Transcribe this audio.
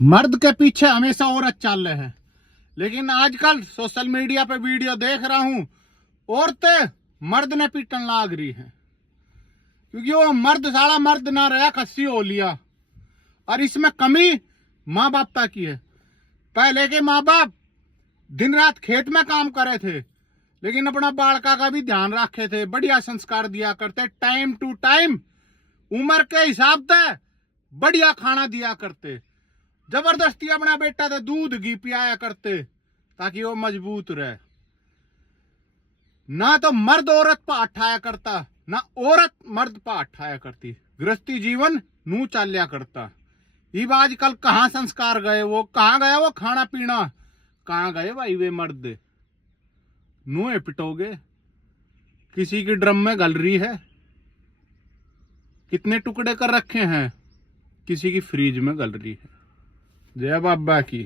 मर्द के पीछे हमेशा औरत चल रहे हैं, लेकिन आजकल सोशल मीडिया पे वीडियो देख रहा हूं, औरतें मर्द ने पीटन लाग रही हैं, क्योंकि वो मर्द साला मर्द ना रहा, खस्सी हो लिया। और इसमें कमी माँ बाप की है। पहले के माँ बाप दिन रात खेत में काम करे थे, लेकिन अपना बालका का भी ध्यान रखे थे, बढ़िया संस्कार दिया करते, टाइम टू टाइम उम्र के हिसाब से बढ़िया खाना दिया करते, जबरदस्ती अपना बेटा तो दूध घी पियाया करते ताकि वो मजबूत रहे। ना तो मर्द औरत पर अठाया करता, ना औरत मर्द पर अठाया करती, गृहस्थी जीवन नू चाल्या करता। इब आजकल कहाँ संस्कार गए, वो कहाँ गया वो खाना पीना, कहाँ गए भाई वे मर्द। नूहे पिटोगे, किसी की ड्रम में गल रही है, कितने टुकड़े कर रखे हैं, किसी की फ्रीज में गल रही है। जय बाबा की।